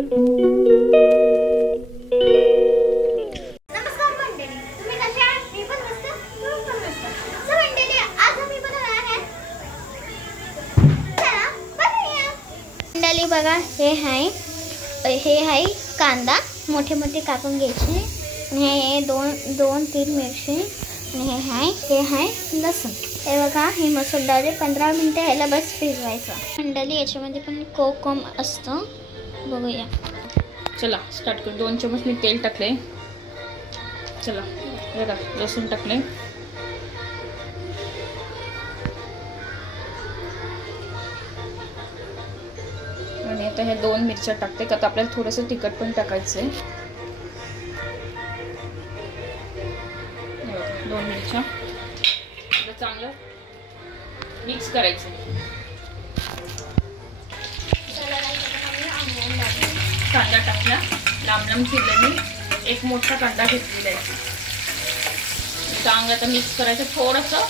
नमस्कार मंडळी, तुम्ही कशा आहात? मी पण मस्त, तुम्ही पण मस्त. सो मंडळी, आज आम्ही बनवणार आहे, चला बनवूया. मंडळी बघा, हे आहे कांदा, मोठे मोठे कापून घ्यायचे. आणि हे दोन तीन मिरची. आणि हे आहे लसूण. हे बघा, हे मसूर डाळ 15 मिनिटं ह्याला बस भिजवायचं. मंडळी याच्यामध्ये पण कोकम असतं, बघूया. चला स्टार्ट करू. 2 चमच मी तेल टाकले. चला बघा, लसूण टाकले. आणि आता ह्या 2 मिरच्या टाकते, का आपल्याला थोडंसं तिखट पण टाकायचं आहे. 2 मिरच्या चांगलं मिक्स करायचं. कांदा टाकला, लांब लांब चिरले मी. एक मोठा कांदा घेतलेला आहे. चांगलं आता मिक्स करायचं. थोडंसं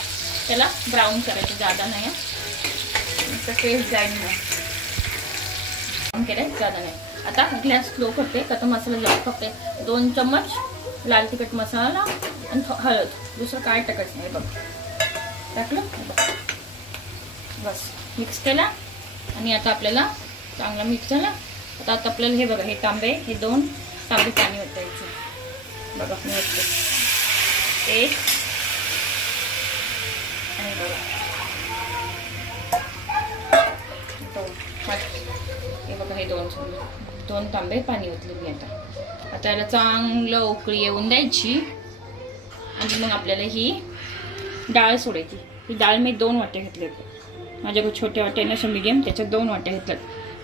त्याला ब्राऊन करायचं, जादा नाही. टेस्ट जाईल नाही ब्राऊन केलं, जादा नाही. आता गॅस स्लो करते, का तो मसाला जास्त टाकते. 2 चम्मच लाल तिखट मसाला आणि हळद, दुसरं काय टाकायचं नाही. बघ टाकलं, बस मिक्स केला. आणि आता आपल्याला चांगला मिक्स झाला. आता आपल्याला हे बघा, हे तांबे, हे 2 तांबे पाणी ओतायचे. बघा मी ओतते 1 आणि बघा 2. हे बघा, हे 2 तांबे पाणी ओतले मी. आता याला चांगलं उकळी येऊन द्यायची. आणि मग आपल्याला ही डाळ सोडायची. ही डाळ मी 2 वाट्या घेतल्या. माझ्याकडे छोट्या वाट्या ना, मीडियम, त्याच्यात 2 वाट्या घेतल्यात.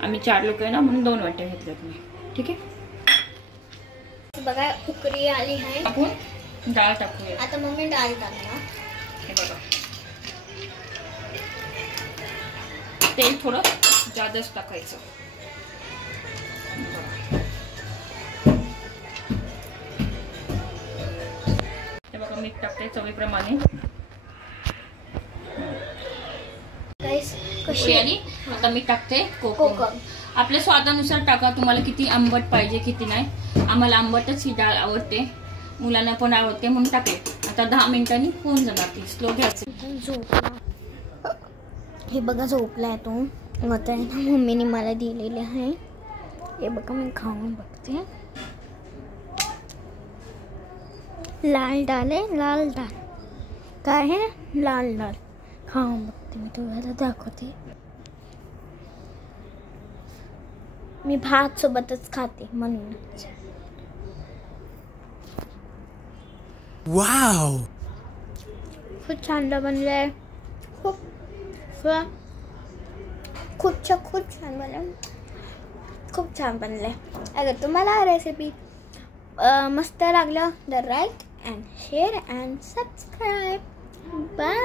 आम्ही 4 लोक आहे ना, म्हणून 2 वाट्या घेतल्यात मी. ठीक आहे, बघा उकळी आली आहे. आपण डाळ टाकूया. आता मग मी डाळ टाकणार. हे बघा, तेल थोडं जास्तच टाकायचं. हे बघा, मीठ टाकते चवीप्रमाणे. कशी आली. आता मी टाकते कोकम. आपल्या स्वादानुसार टाका, तुम्हाला किती आंबट पाहिजे किती नाही. आम्हाला आंबटच ही डाळ आवडते, मुलांना पण आवडते म्हणून टाकले. आता 10 मिनिटांनी होऊन जाणार. ती स्लो घ्यायचं. झोपला, हे बघा झोपलाय तो. आता मम्मीने मला दिलेले आहे. हे बघा, मी खाऊन बघते. लाल डाळ आहे, लाल डाळ काय आहे, लाल डाळ. खाऊन बघते मी, तुम्हाला दाखवते. मी भात सोबतच खाते म्हणूनच. वाव, खूप छान बनलंय. खूप छान बनलंय. खूप छान बनलंय. अगर तुम्हाला रेसिपी मस्त लागलं तर like and share and subscribe. Bye.